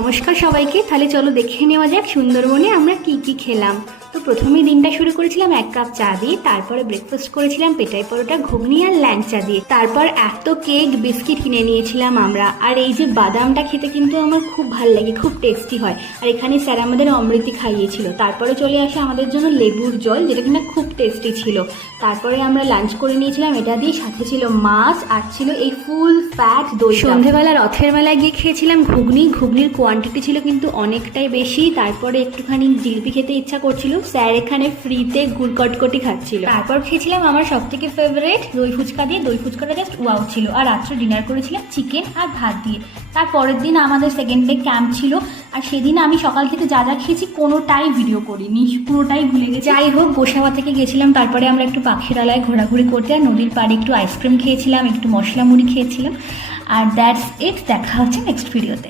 নমস্কার সবাইকে। তাহলে চলো দেখে নেওয়া যাক সুন্দরবনে আমরা কি কি খেলাম। তো প্রথমেই দিনটা শুরু করেছিলাম 1 কাপ চা দিয়ে, তারপরে ব্রেকফাস্ট করেছিলাম পেটাই পরোটা, ঘুগনি আর ল্যাংচা দিয়ে। তারপর এত কেক বিস্কিট কিনে নিয়েছিলাম আমরা। আর এই যে বাদামটা খেতে কিন্তু আমার খুব ভালো লাগে, খুব টেস্টি হয়। আর এখানে স্যার আমাদের অমৃতি খাইয়েছিল। তারপরে চলে আসে আমাদের জন্য লেবুর জল, যেটা কিনা খুব টেস্টি ছিল। তারপরে আমরা লাঞ্চ করে নিয়েছিলাম এটা দিয়ে, সাথে ছিল মাছ আর ছিল এই ফুল ফ্যাট দই। সন্ধেবেলা রথের মেলায় গিয়ে খেয়েছিলাম ঘুগনির কোয়ান্টিটি ছিল কিন্তু অনেকটাই বেশি। তারপরে একটুখানি জিলিপি খেতে ইচ্ছা করছিল, স্যার এখানে ফ্রিতে গুড় কটকটি খাচ্ছিল। তারপর খেয়েছিলাম আমার সব থেকে ফেভারিট দই ফুচকা দিয়ে। দই ফুচকাটা জাস্ট ওয়াও ছিল। আর রাত্রে ডিনার করেছিলাম চিকেন আর ভাত দিয়ে। তারপরের দিন আমাদের সেকেন্ড ডে ক্যাম্প ছিল, আর সেদিন আমি সকাল থেকে যা যা খেয়েছি কোনোটাই ভিডিও করিনি, পুরোটাই ভুলে গেছি। যাই হোক, গোসাবা থেকে গেছিলাম, তারপরে আমরা একটু পাখিরালয় ঘোরাঘুরি করতে আর নদীর পাড়ে একটু আইসক্রিম খেয়েছিলাম, একটু মশলা মুড়ি খেয়েছিলাম। আর দ্যাটস ইট। দেখা হচ্ছে নেক্সট ভিডিওতে।